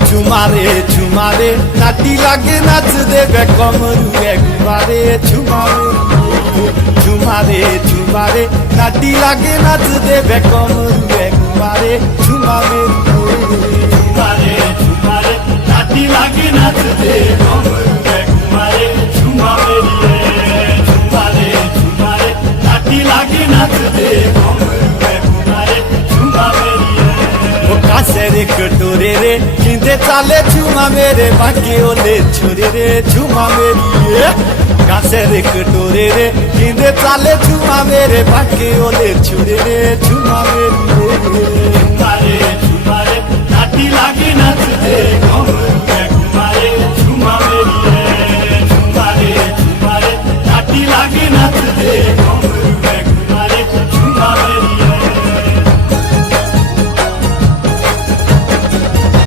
ঝুমারে নাটি লাগে নাচ দেবে কমরু একবারে ঝুমারে নাটি লাগে নাচ দেবে কমরু একবারে ঝুমারে নাটি লাগে নাচ দে কমরু একবারে ঝুমারে নাটি লাগে নাচ দে কমরু একবারে ঝুমারে কাছের কটোরে রে কিনতে চালে ঝুমা মেরে বাকি ওলে ছুরে রে ঝুমা মেরিয়ে কাছের কটোরে রে কিনতে চালে ঝুমা মেরে বাকি ওলে ছুরে রে ঝুমা মেরিয়ে ঝুমারে নাটি লাগে নাচ দে